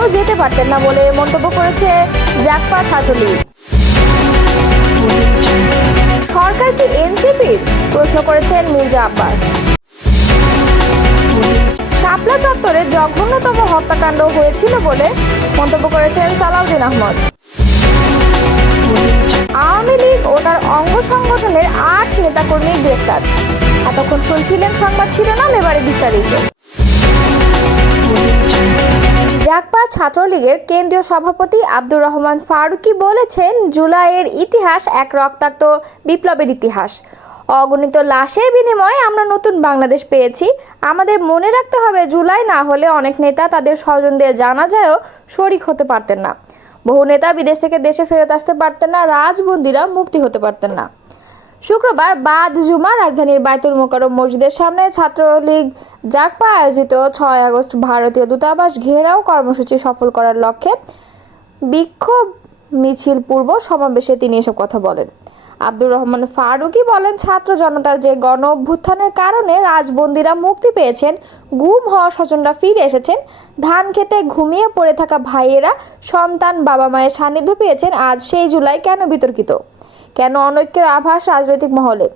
চাইলেও যেতে পারতেন না বলে মন্তব্য করেছে জাগপা ছাত্রলীগ। সরকার কি এনসিপির? প্রশ্ন করেছেন মির্জা আব্বাস। শাপলা চত্বরে জঘন্যতম হত্যাকাণ্ড হয়েছিল বলে মন্তব্য করেছেন সালাউদ্দিন আহমদ। আওয়ামী লীগ ও তার অঙ্গ সংগঠনের 8 নেতাকর্মী গ্রেফতার। এতক্ষণ শুনছিলেন সংবাদ শিরোনাম, এবারে বিস্তারিত। জাগপা ছাত্রলীগের কেন্দ্রীয় সভাপতি আব্দুর রহমান ফারুকী বলেছেন, জুলাইয়ের ইতিহাস এক রক্তাক্ত বিপ্লবের ইতিহাস। অগণিত লাশের বিনিময়ে আমরা নতুন বাংলাদেশ পেয়েছি। আমাদের মনে রাখতে হবে, জুলাই না হলে অনেক নেতা তাদের স্বজনদের জানাজায়ও শরিক হতে পারতেন না। বহু নেতা বিদেশ থেকে দেশে ফেরত আসতে পারতেন না, রাজবন্দীরা মুক্তি হতে পারতেন না। শুক্রবার বাদ জুমা রাজধানীর বায়তুল মোকাররম মসজিদের সামনে ছাত্রলীগ জাগপা আয়োজিত 6 আগস্ট ভারতীয় দূতাবাস ঘেরাও কর্মসূচি সফল করার লক্ষ্যে বিক্ষোভ মিছিল পূর্ব সমাবেশে তিনি এসব কথা বলেন। আব্দুর রহমান ফারুকী বলেন, ছাত্র জনতার যে গণ অভ্যুত্থানের কারণে রাজবন্দীরা মুক্তি পেয়েছেন, গুম হওয়া স্বজনরা ফিরে এসেছেন, ধান খেতে ঘুমিয়ে পড়ে থাকা ভাইয়েরা সন্তান বাবা মায়ের সান্নিধ্য পেয়েছেন, আজ সেই জুলাই কেন বিতর্কিত? কেন অনৈক্যের আভাস রাজনৈতিক মহলে?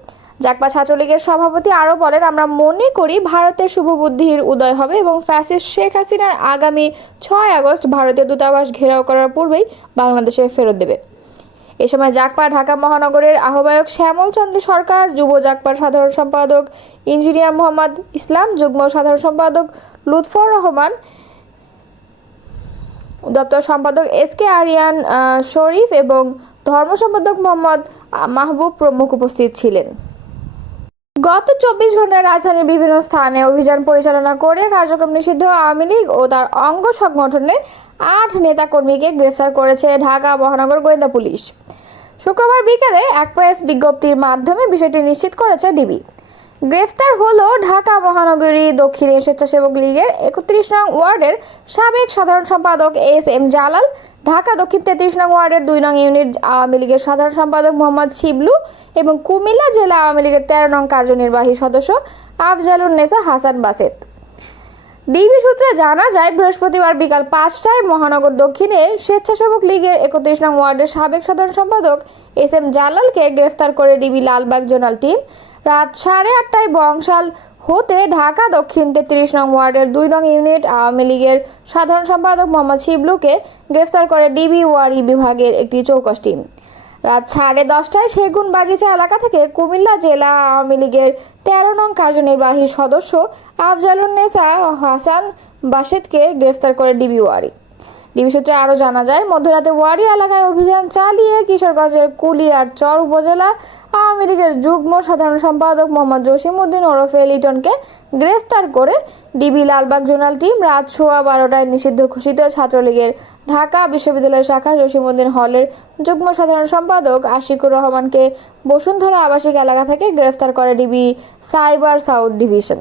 জাগপা ছাত্রলীগের সভাপতি আরও বলেন, আমরা মনে করি ভারতের শুভবুদ্ধির উদয় হবে এবং ফ্যাসিস্ট শেখ হাসিনার আগামী 6 আগস্ট ভারতীয় দূতাবাস ঘেরাও করার পূর্বেই বাংলাদেশে ফেরত দেবে। এ সময় জাগপা ঢাকা মহানগরের আহ্বায়ক শ্যামল চন্দ্র সরকার, যুব জাগপার সাধারণ সম্পাদক ইঞ্জিনিয়ার মোহাম্মদ ইসলাম, যুগ্ম সাধারণ সম্পাদক লুৎফর রহমান, দপ্তর সম্পাদক এসকে আরিয়ান শরীফ এবং ধর্ম সম্পাদক মোহাম্মদ মাহবুব প্রমুখ উপস্থিত ছিলেন। গত 24 ঘন্টায় রাজধানীর বিভিন্ন স্থানে অভিযান পরিচালনা করে কার্যক্রম নিষিদ্ধ আওয়ামী লীগ ও তার অঙ্গ সংগঠনের 8 নেতাকর্মীকে গ্রেফতার করেছে ঢাকা মহানগর গোয়েন্দা পুলিশ। শুক্রবার বিকেলে এক প্রেস বিজ্ঞপ্তির মাধ্যমে বিষয়টি নিশ্চিত করেছে ডিবি। গ্রেফতার হলো ঢাকা মহানগরী দক্ষিণের স্বেচ্ছাসেবক লীগের 31 নং ওয়ার্ডের সাবেক সাধারণ সম্পাদক এস.এম. জালাল, ঢাকা দক্ষিণ 33 নং ওয়ার্ডের 2 নং ইউনিট আওয়ামী লীগের সাধারণ সম্পাদক মোহাম্মদ শিবলু এবং কুমিল্লা জেলা আওয়ামী লীগের 13 নং কার্যনির্বাহী সদস্য আফজালুন নেসা হাসান বাসেত। ডিবি সূত্রে জানা যায়, বৃহস্পতিবার বিকাল 5টায় মহানগর দক্ষিণের স্বেচ্ছাসেবক লীগের 31 নং ওয়ার্ডের সাবেক সাধারণ সম্পাদক এস.এম. জালালকে গ্রেফতার করে ডিবি লালবাগ জোনাল টিম। রাত 8:30টায় বংশাল হতে ঢাকা দক্ষিণ 33 নং ওয়ার্ডের 2 নং ইউনিট আওয়ামী লীগের সাধারণ সম্পাদক মোহাম্মদ শিবলুকে গ্রেফতার করে ডিবি ওয়ারি বিভাগের একটি চৌকস টিম। রাত 10:30টায় সেগুন বাগিচা এলাকা থেকে কুমিল্লা জেলা আওয়ামী লীগের 13 নং কার্যনির্বাহী সদস্য আফজালুন নেসা হাসান বাসেতকে গ্রেফতার করে ডিবি ওয়ারি। ডিবি সূত্রে আরও জানা যায়, মধ্যরাতে ওয়ারি এলাকায় অভিযান চালিয়ে কিশোরগঞ্জের কুলিয়ারচর উপজেলা আওয়ামী লীগের যুগ্ম সাধারণ সম্পাদক মোহাম্মদ জসিম উদ্দিন ওরফে লিটনকে গ্রেফতার করে ডিবি লালবাগ জোনাল টিম রাত 12:15টায় নিষিদ্ধ ঘোষিত ছাত্রলীগের ঢাকা বিশ্ববিদ্যালয় শাখা জসিমউদ্দিন হলের যুগ্ম সাধারণ সম্পাদক আশিকুর রহমানকে বসুন্ধরা আবাসিক এলাকা থেকে গ্রেফতার করে ডিবি সাইবার সাউথ ডিভিশন।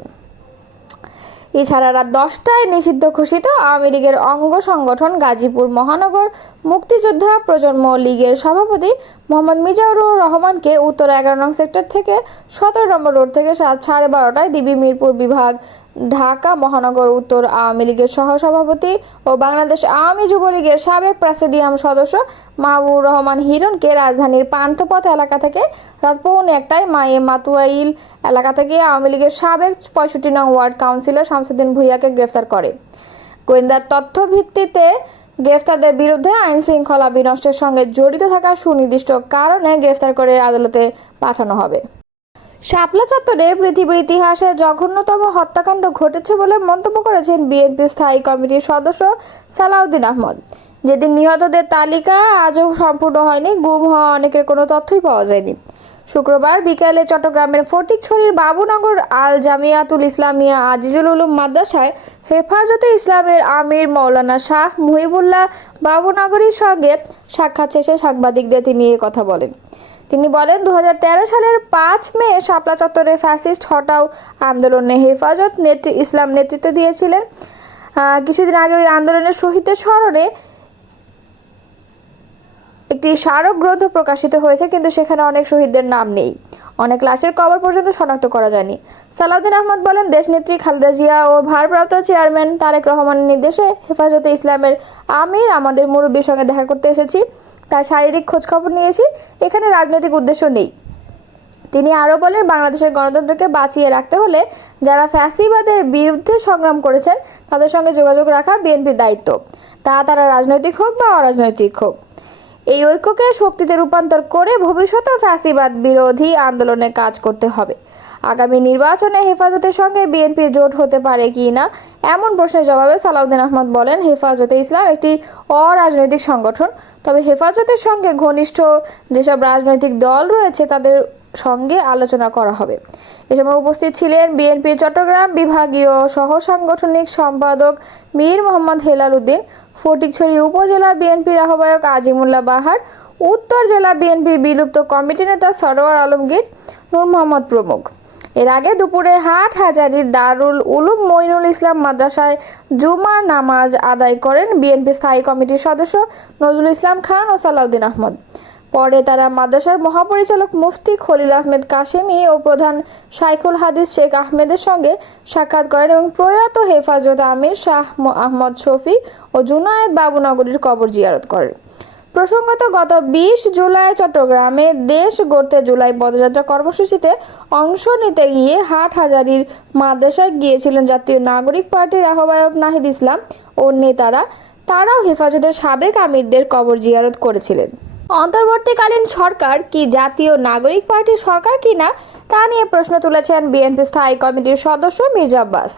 এছাড়া রাত 10টায় নিষিদ্ধ ঘোষিত আওয়ামী লীগের অঙ্গ সংগঠন গাজীপুর মহানগর মুক্তিযোদ্ধা প্রজন্ম লীগের সভাপতি মোহাম্মদ মিজানুর রহমানকে উত্তর 11 নং সেক্টর থেকে 17 নম্বর রোড থেকে রাত 12:30টায় ডিবি মিরপুর বিভাগ ঢাকা মহানগর উত্তর আওয়ামী লীগের সহসভাপতি ও বাংলাদেশ আওয়ামী যুবলীগের সাবেক প্রেসিডিয়াম সদস্য মাহবুব রহমান হিরণকে রাজধানীর পান্থপথ এলাকা থেকে রাত 1:45টায় মাতুয়াইল এলাকা থেকে আওয়ামী লীগের সাবেক 65 নং ওয়ার্ড কাউন্সিলর শামসুদ্দিন ভূঁইয়াকে গ্রেফতার করে। গোয়েন্দার তথ্য ভিত্তিতে গ্রেফতারদের বিরুদ্ধে আইনশৃঙ্খলা বিনষ্টের সঙ্গে জড়িত থাকা সুনির্দিষ্ট কারণে গ্রেফতার করে আদালতে পাঠানো হবে। শাপলা চত্বরে পৃথিবীর ইতিহাসে জঘন্যতম হত্যাকাণ্ড ঘটেছে বলে মন্তব্য করেছেন বিএনপি স্থায়ী কমিটির সদস্য সালাউদ্দিন আহমদ। যেদিন নিহতদের তালিকা আজও সম্পূর্ণ হয়নি, গুম হওয়া অনেকের কোনো তথ্যই পাওয়া যায়নি। শুক্রবার বিকেলে চট্টগ্রামের ফটিকছড়ির বাবুনগর আল জামিয়াতুল ইসলামিয়া আজিজুল উলুম মাদ্রাসায় হেফাজতে ইসলামের আমির মৌলানা শাহ মুহিবুল্লাহ বাবুনগরীর সঙ্গে সাক্ষাৎ শেষে সাংবাদিকদের তিনি এ কথা বলেন। তিনি বলেন, 2013 সালের 5 মে শাপলা চত্বরে ফ্যাসিস্ট হটাও আন্দোলনে হেফাজত ইসলাম নেতৃত্ব দিয়েছিলেন। কিছুদিন আগে ওই আন্দোলনের শহীদদের স্মরণে একটি স্মারক গ্রন্থ প্রকাশিত হয়েছে, কিন্তু সেখানে অনেক শহীদদের নাম নেই। অনেক লাশের কবর পর্যন্ত শনাক্ত করা যায়নি। সালাউদ্দিন আহমদ বলেন, দেশনেত্রী খালেদা জিয়া ও ভারপ্রাপ্ত চেয়ারম্যান তারেক রহমানের নির্দেশে হেফাজতে ইসলামের আমির আমাদের মুরব্বীর সঙ্গে দেখা করতে এসেছি, তার শারীরিক খোঁজখবর নিয়েছি, এখানে রাজনৈতিক উদ্দেশ্য নেই। তিনি আরও বলেন, বাংলাদেশের গণতন্ত্রকে বাঁচিয়ে রাখতে হলে যারা ফ্যাসিবাদের বিরুদ্ধে সংগ্রাম করেছেন তাদের সঙ্গে যোগাযোগ রাখা বিএনপির দায়িত্ব, তারা রাজনৈতিক হোক বা অরাজনৈতিক হোক। এই ঐক্যকে শক্তিতে রূপান্তর করে ভবিষ্যতে ফ্যাসিবাদ বিরোধী আন্দোলনে কাজ করতে হবে। আগামী নির্বাচনে হেফাজতের সঙ্গে বিএনপির জোট হতে পারে কি না এমন প্রশ্নের জবাবে সালাউদ্দিন আহমদ বলেন, হেফাজতে ইসলাম একটি অরাজনৈতিক সংগঠন, তবে হেফাজতের সঙ্গে ঘনিষ্ঠ যেসব রাজনৈতিক দল রয়েছে তাদের সঙ্গে আলোচনা করা হবে। এ সময় উপস্থিত ছিলেন বিএনপির চট্টগ্রাম বিভাগীয় সহ সাংগঠনিক সম্পাদক মীর মোহাম্মদ হেলাল উদ্দিন, ফটিকছড়ি উপজেলা বিএনপির আহ্বায়ক আজিমুল্লাহ বাহার, উত্তর জেলা বিএনপির বিলুপ্ত কমিটি নেতা সরোয়ার আলমগীর, নূর মোহাম্মদ প্রমুখ। এর আগে দুপুরে হাটহাজারীর দারুল উলুম মঈনুল ইসলাম মাদ্রাসায় জুমা নামাজ আদায় করেন বিএনপি স্থায়ী কমিটির সদস্য নজরুল ইসলাম খান ও সালাউদ্দিন আহমদ। পরে তারা মাদ্রাসার মহাপরিচালক মুফতি খলিল আহমেদ কাশেমি ও প্রধান শাইখুল হাদিস শেখ আহমেদের সঙ্গে সাক্ষাৎ করেন এবং প্রয়াত হেফাজত আমির শাহ আহমদ শফি ও জুনায়েদ বাবুনগরীর কবর জিয়ারত করেন। প্রসঙ্গত, গত 20 জুলাই চট্টগ্রামে দেশ গড়তে জুলাই পদযাত্রা কর্মসূচিতে অংশ নিতে গিয়ে হাটহাজারীর মাদ্রাসায় গিয়েছিলেন জাতীয় নাগরিক পার্টির আহ্বায়ক নাহিদ ইসলাম ও নেতারা। তারাও হেফাজতের সাবেক আমিরদের কবর জিয়ারত করেছিলেন। অন্তর্বর্তীকালীন সরকার কি জাতীয় নাগরিক পার্টির সরকার কিনা তা নিয়ে প্রশ্ন তুলেছেন বিএনপি স্থায়ী কমিটির সদস্য মির্জা আব্বাস।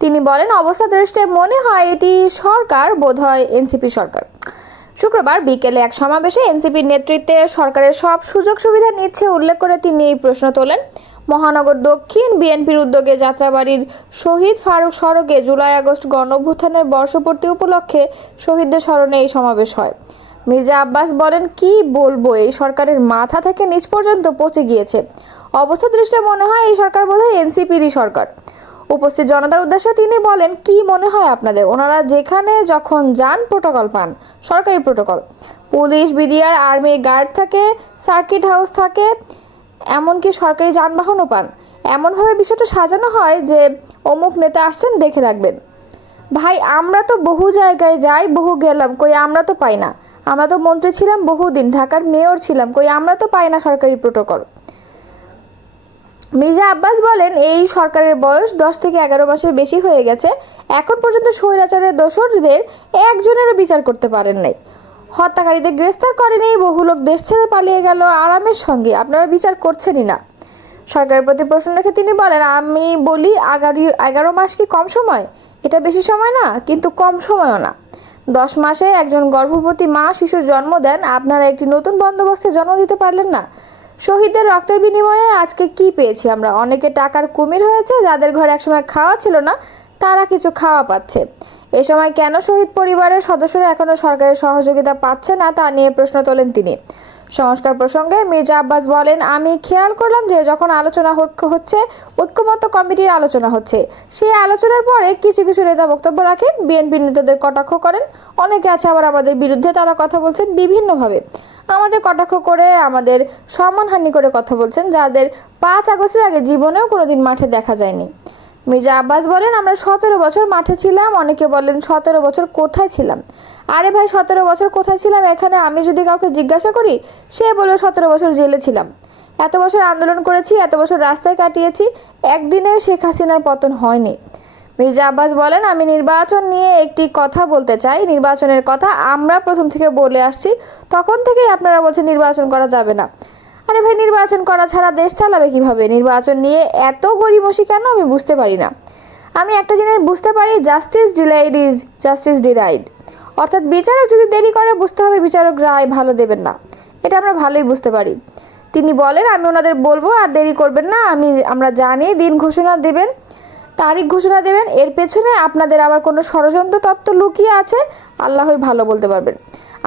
তিনি বলেন, অবস্থা দৃষ্টিতে মনে হয় এটি সরকার বোধহয় এনসিপি সরকার। শুক্রবার বিকেলে এক সমাবেশে এনসিপির নেতৃত্বে সরকারের সব সুযোগ সুবিধা নিচ্ছে উল্লেখ করে তিনি এই প্রশ্ন তোলেন। মহানগর দক্ষিণ বিএনপির উদ্যোগে যাত্রাবাড়ির শহীদ ফারুক সড়কে জুলাই আগস্ট গণঅভ্যুত্থানের বর্ষপূর্তি উপলক্ষে শহীদদের স্মরণে এই সমাবেশ হয়। মির্জা আব্বাস বলেন, কি বলবো, এই সরকারের মাথা থেকে নিচ পর্যন্ত পচে গিয়েছে। অবস্থা দৃষ্টিতে মনে হয় এই সরকার বোধহয় এনসিপিরই সরকার। উপস্থিত জনতার উদ্দেশ্যে তিনি বলেন, কি মনে হয় আপনাদের? ওনারা যেখানে যখন যান প্রোটোকল পান, সরকারি protocol, police, BDR, army guard থাকে, সার্কিট হাউস থাকে, এমনকি সরকারি যানবাহনও পান। এমনভাবে বিষয়টা সাজানো হয় যে অমুক নেতা আসছেন, দেখে রাখবেন। ভাই, আমরা তো বহু জায়গায় যাই, বহু গেলাম, কই আমরা তো পাই না। আমরা তো মন্ত্রী ছিলাম বহুদিন, ঢাকার মেয়র ছিলাম, কই আমরা তো পাই না সরকারি প্রোটোকল। মির্জা আব্বাস বলেন, এই সরকারের বয়স 10 থেকে 11 মাসের বেশি হয়ে গেছে, এখন পর্যন্ত স্বৈরাচারের দোষরদের একজনেরও বিচার করতে পারেন নাই। হত্যাকারীদের গ্রেফতার করেনি, বহু লোক দেশ ছেড়ে পালিয়ে গেল আরামের সঙ্গে, আপনারা বিচার করছেনই না। সরকারের প্রতি প্রশ্ন রেখে তিনি বলেন, আমি বলি 11 মাস কি কম সময়? এটা বেশি সময় না, কিন্তু কম সময়ও না। 10 মাসে একজন গর্ভবতী মা শিশুর জন্ম দেন, আপনারা একটি নতুন বন্দোবস্তে জন্ম দিতে পারলেন না। শহীদদের রক্তের বিনিময়ে আজকে কি পেয়েছি আমরা? অনেকে টাকার কুমির হয়েছে, যাদের ঘরে একসময় খাওয়া ছিল না তারা কিছু খাওয়া পাচ্ছে। এ সময় কেন শহীদ পরিবারের সদস্যরা এখনও সরকারের সহযোগিতা পাচ্ছে না তা নিয়ে প্রশ্ন তোলেন তিনি। সংস্কার প্রসঙ্গে মির্জা আব্বাস বলেন, আমি খেয়াল করলাম যে যখন আলোচনা হচ্ছে, ঐক্যমত্য কমিটির আলোচনা হচ্ছে, সেই আলোচনার পরে কিছু কিছু নেতা বক্তব্য রাখেন, বিএনপি নেতাদের কটাক্ষ করেন। অনেকে আছে আবার আমাদের বিরুদ্ধে, তারা কথা বলছেন বিভিন্নভাবে, আমাদের কটাক্ষ করে, আমাদের সম্মানহানি করে কথা বলছেন, যাদের 5 আগস্টের আগে জীবনেও কোনোদিন মাঠে দেখা যায়নি। মির্জা আব্বাস বলেন, আমরা 17 বছর মাঠে ছিলাম। অনেকে বলেন 17 বছর কোথায় ছিলাম? আরে ভাই, 17 বছর কোথায় ছিলাম এখানে আমি যদি কাউকে জিজ্ঞাসা করি, সে বলবে 17 বছর জেলে ছিলাম। এত বছর আন্দোলন করেছি, এত বছর রাস্তায় কাটিয়েছি, একদিনেও শেখ হাসিনার পতন হয়নি। মির্জা আব্বাস বলেন, আমি নির্বাচন নিয়ে একটি কথা বলতে চাই। নির্বাচনের কথা আমরা প্রথম থেকে বলে আসছি, তখন থেকেই আপনারা বলছেন নির্বাচন করা যাবে না। আরে ভাই, নির্বাচন করা ছাড়া দেশ চালাবে কিভাবে? নির্বাচন নিয়ে এত গড়িমসি কেন আমি বুঝতে পারি না। আমি একটা জিনিস বুঝতে পারি, জাস্টিস ডিলাইড ইজ জাস্টিস ডিরাইড, অর্থাৎ বিচারক যদি দেরি করে বুঝতে হবে বিচারক রায় ভালো দেবেন না, এটা আমরা ভালোই বুঝতে পারি। তিনি বলেন, আমি ওনাদের বলবো আর দেরি করবেন না, আমরা জানি দিন ঘোষণা দেবেন, তারিখ ঘোষণা দেবেন, এর পেছনে আপনাদের আবার কোনো ষড়যন্ত্র তত্ত্ব লুকিয়ে আছে, আল্লাহই ভালো বলতে পারবেন।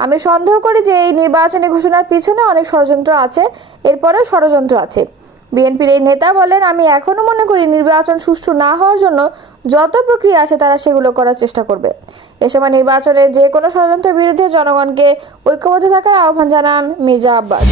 আমি সন্দেহ করি যে এই নির্বাচনী ঘোষণার পিছনে অনেক ষড়যন্ত্র আছে, এরপরেও ষড়যন্ত্র আছে। বিএনপির এই নেতা বলেন, আমি এখনও মনে করি নির্বাচন সুষ্ঠু না হওয়ার জন্য যত প্রক্রিয়া আছে তারা সেগুলো করার চেষ্টা করবে। এ সময় নির্বাচনে যে কোনো ষড়যন্ত্রের বিরুদ্ধে জনগণকে ঐক্যবদ্ধ থাকার আহ্বান জানান মির্জা আব্বাস।